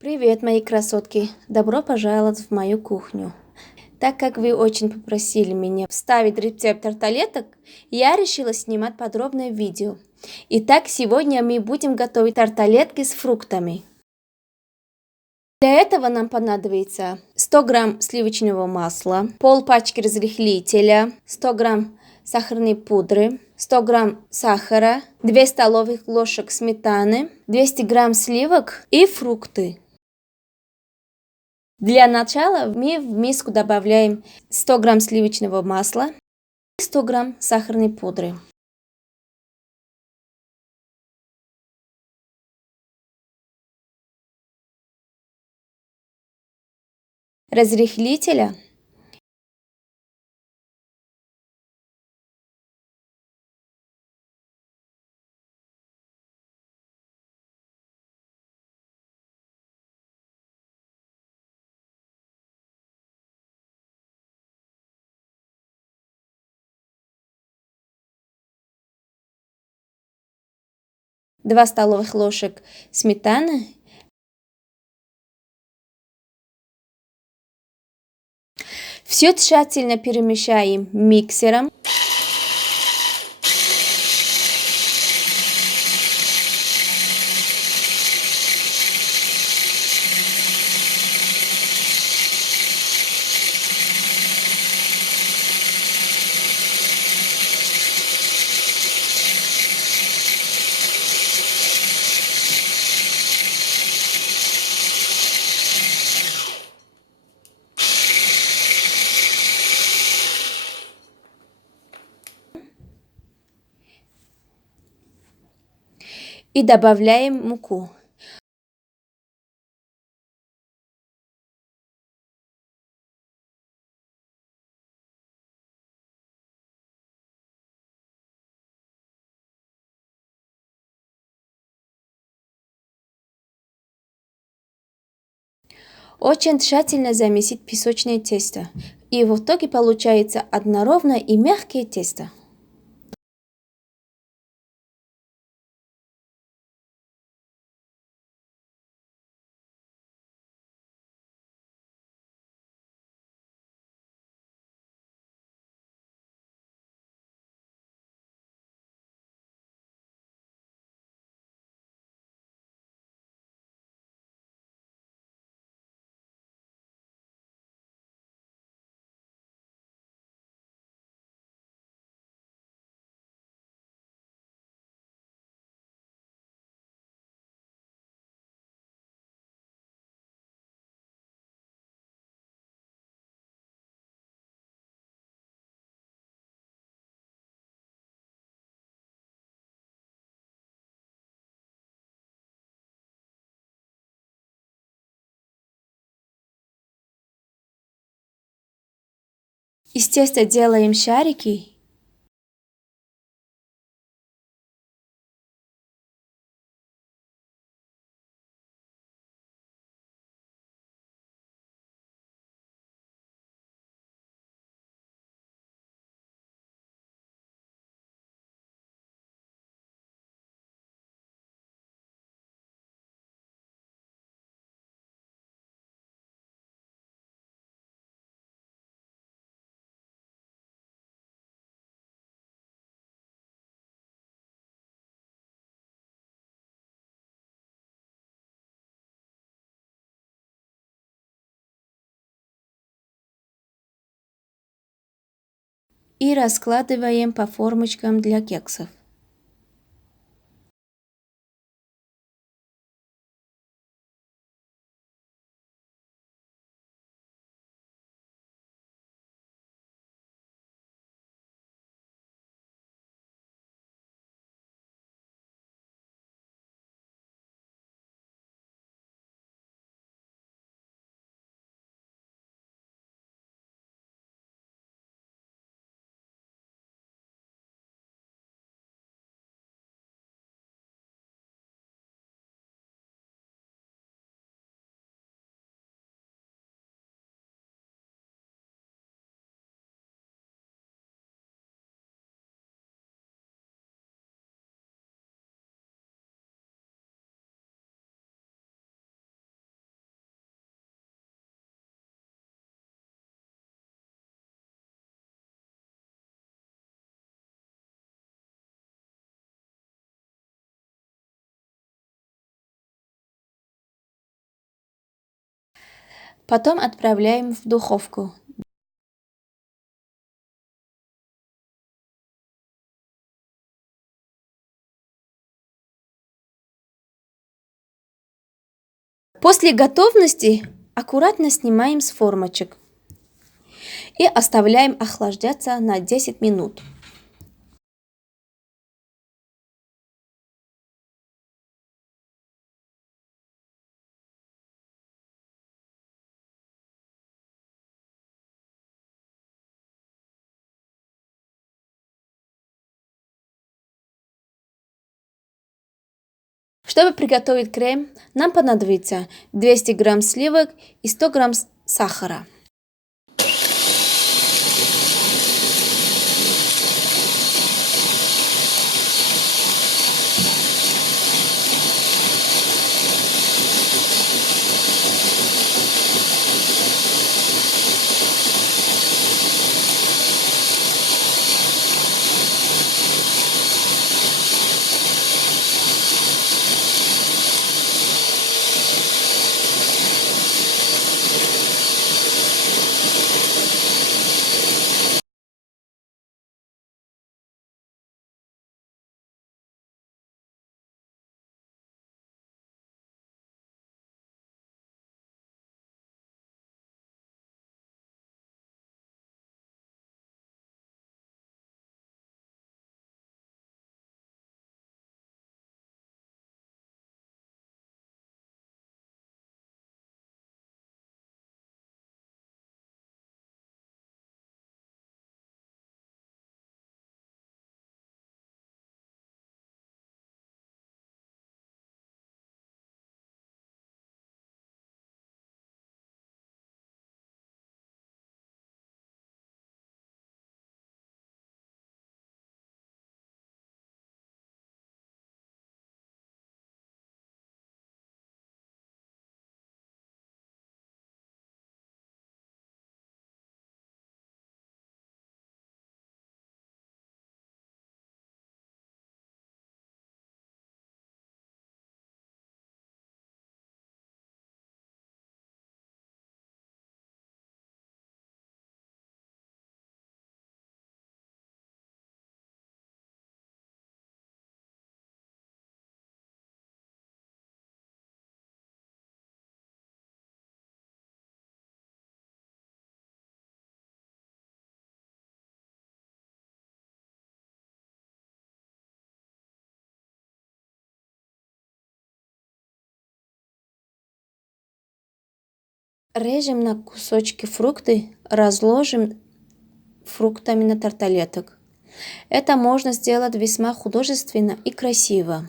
Привет, мои красотки! Добро пожаловать в мою кухню. Так как вы очень попросили меня вставить рецепт тарталеток, я решила снимать подробное видео. Итак, сегодня мы будем готовить тарталетки с фруктами. Для этого нам понадобится 100 грамм сливочного масла, пол пачки разрыхлителя, 100 грамм сахарной пудры, 100 грамм сахара, 2 столовых ложек сметаны, 200 грамм сливок и фрукты. Для начала мы в миску добавляем 100 грамм сливочного масла и 100 грамм сахарной пудры. Разрыхлителя. Два столовых ложек сметаны. Все тщательно перемешаем миксером. И добавляем муку. Очень тщательно замесить песочное тесто. И в итоге получается однородное и мягкое тесто. Из теста делаем шарики. И раскладываем по формочкам для кексов. Потом отправляем в духовку. После готовности аккуратно снимаем с формочек и оставляем охлаждаться на 10 минут. Чтобы приготовить крем, нам понадобится 200 грамм сливок и 100 грамм сахара. Режем на кусочки фрукты, разложим фруктами на тарталеток. Это можно сделать весьма художественно и красиво.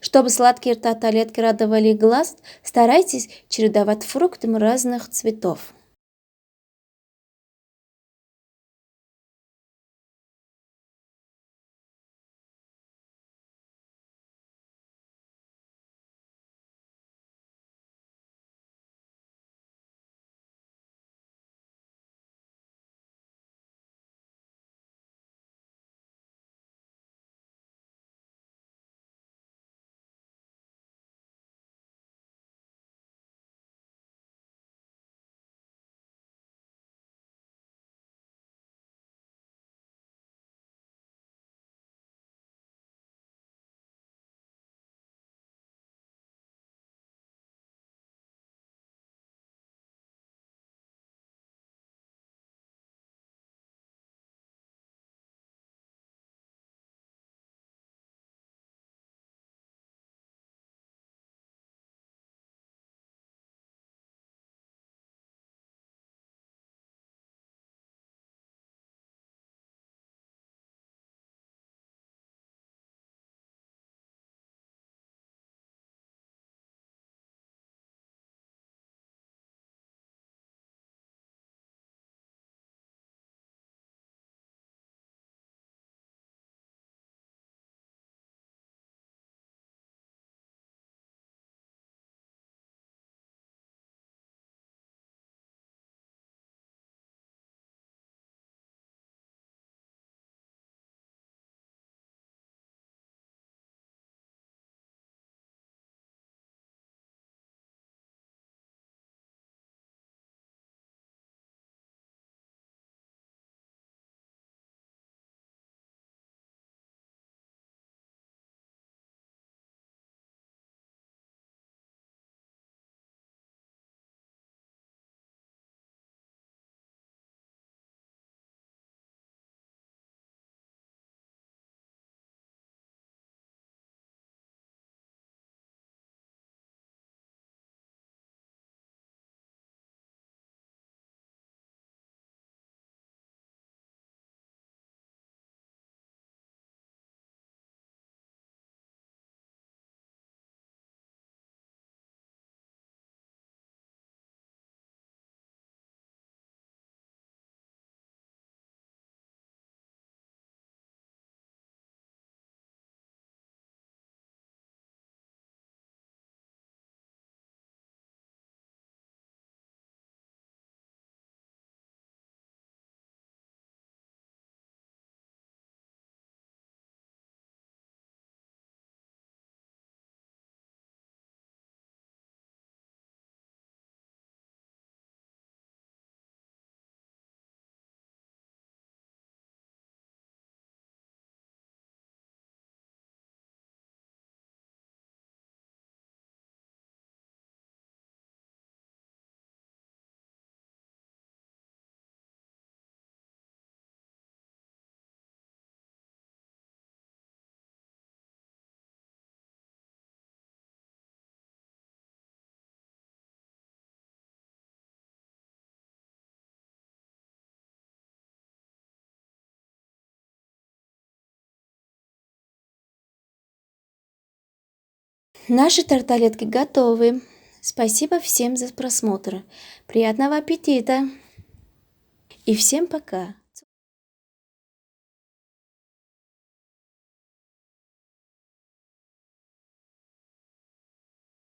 Чтобы сладкие тарталетки радовали глаз, старайтесь чередовать фрукты разных цветов. Наши тарталетки готовы. Спасибо всем за просмотр. Приятного аппетита! И всем пока!